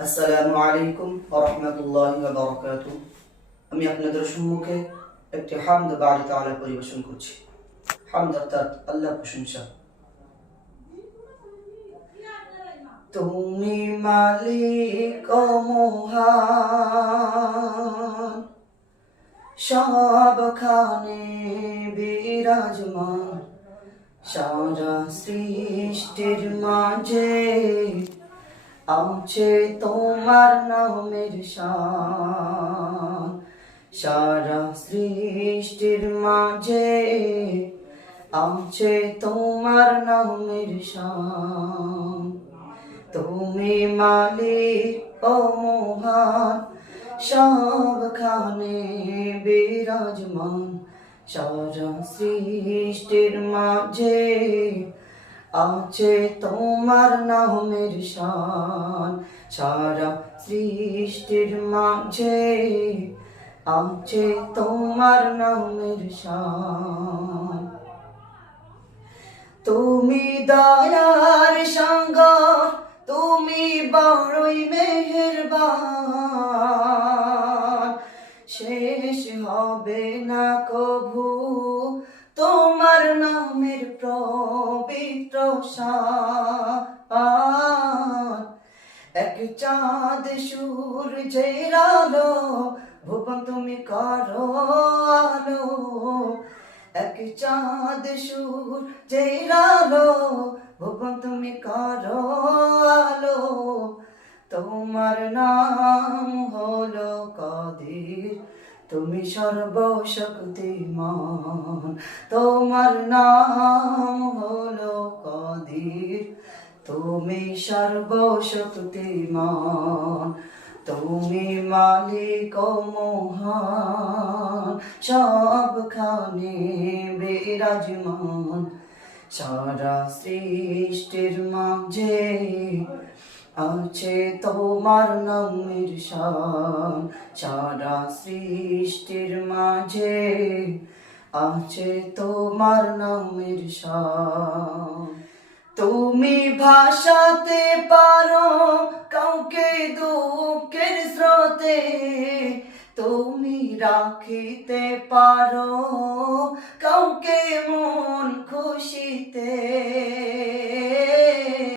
আসসালামু আলাইকুম ওরহমতুল্লাহ বারকাত আমি আপনাদের সম্মুখে একটি হামদ বাড়ি তাআলা পরিবেশন করছি। হামদ অর্থাৎ আল্লাহ প্রশংসা। তুমি মালিক মহান, সবখানে বিরাজমান, সারা সৃষ্টির মাঝে আছে তোমার নামের শান। সারা সৃষ্টির মাঝে আছে তোমার নামের শান। তুমি মালিক ও মহান, সবখানে বিরাজমান। সারা সৃষ্টির মাঝে আছে তোমার নামের শান, সারা সৃষ্টির মাঝে। আছে তোমার নামের শান। তুমি দয়ার সঙ্গ তুমি বড়ই মেহেরবান। শেষ হবে না কভু নামের পবিত্র এক চাঁদ সূর্যের আলো, ভুবন তুমি করো আলো। এক চাঁদ সূর্যের আলো, ভুবন তুমি করো আলো। তোমার নাম তুমি সর্বশক্তিমান তোমার নাম হলো কাদির। তুমি সর্বশক্তিমান তুমি মালিক মহান, সবখানে বিরাজমান। সারা সৃষ্টির মাঝে আছে তোমার নামের সারা সৃষ্টির মাঝে আছে তোমার নামের তুমি ভাষাতে পারো কাউকে দুঃখের স্রোতে। তুমি রাখিতে পারো কাউকে